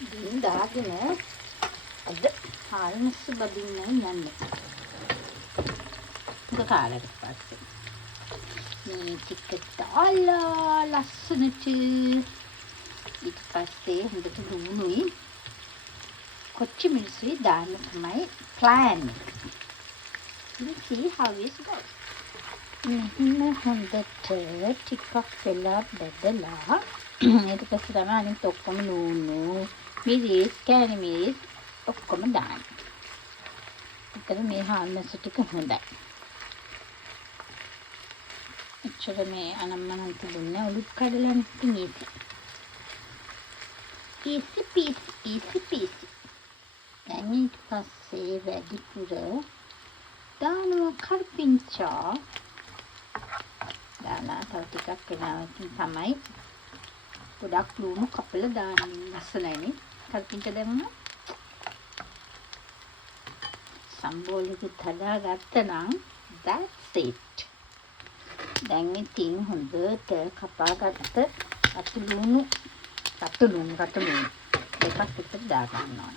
දින් දාගෙන අද හාල්මස් බදින්න යන්නේ. කාලයකට පස්සේ මේ ටික දාලා ලස්සනට ඊට පස්සේ හොඳට ලුණුයි කොච්චි මිරිසුයි දාන්න තමයි plan එක. Let's see how it goes. මෙන්න හොඳට ටිකක් වෙලා බෙදලා ඊට පස්සේ තමයි අනිත් ඔක්කොම ලුණු මිරිස් කෑලි මිරිස් ඔක්කොම දාන්න. ඒතර මේ හාල්මස් ටික හොඳයි. එච්චර මේ අනම්මනම් තිබුණේ ඔලුත් කඩලානේ ඉතින් easy peasy. දැන් ඊට පස්සේ වැඩිපුර දානවා කරපිංචා. දාලා තව ටිකක් වෙනවකින් තමයි ගොඩක් ලුණු කපලා දාන්නේ. ලස්සනයිනේ කරපිංචා දැම්මම. සම්බෝලෙකුත් හදාගත්තා නම් that's it. දැන් ඉතින් හොඳට කපාගත්ත රතු ලුණු දෙකක් විතර දා ගන්න ඕන.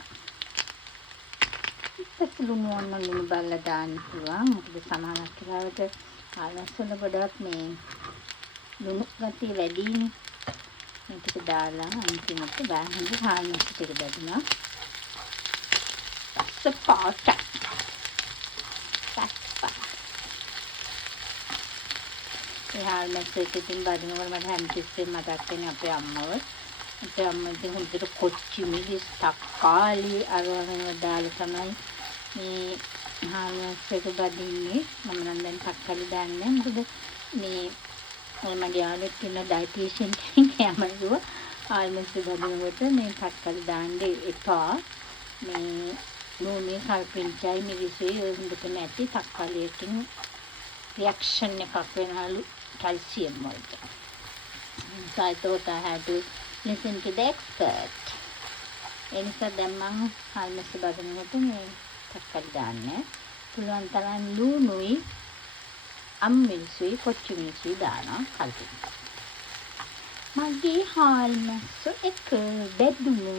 ඉතින් ලුණු ඕන ලුණු බලලා දාන්න පුළුවන්. මොකද සමහරක් වෙලාවට හාල්මස් වල ගොඩක් මේ ලුණු ගතිය වැඩිනේ. මේක දාලා අන්තිමට බාහිර හාල්මස් ටික බැදුනා. සපාට හාල්මස් එක ඉතින් බදිනකොට මට හැමතිස්සෙම මතක් වෙන්නේ අපේ අම්මව. අපේ අම්මා ඉතින් හොඳට කොච්චි මිරිස් තක්කාලි අරවන දාලා තමයි මේ හාල්මස් එක බදින්නේ. මම නම් දැන් තක්කාලි දාන්නේ. මොකද මේ මගේ යාළුවෙක් ඉන්න ඩයටිෂියන් කෙනෙක් යමරුව හාල්මස් බදිනකොට මේ තක්කාලි දාන්න එපා. මේ ලුණුයි කල්පිංචායි මිරිසුයි හොඳටම ඇති තක්කාලියකින් reaction එකක් වෙනවලු calcium වලට. So I thought I had to listen to the expert. එනිසා දැන් මම හාල්මස් බදිනකොට මේ තක්කාලි දාන්නේ. පුළුවන් තරම් ලුණුයි අම්මිරිසුයි කොච්චි මිරිසුයි දානවා කල්පිංචා. මගේ හාල්මස් එක බෙදුණු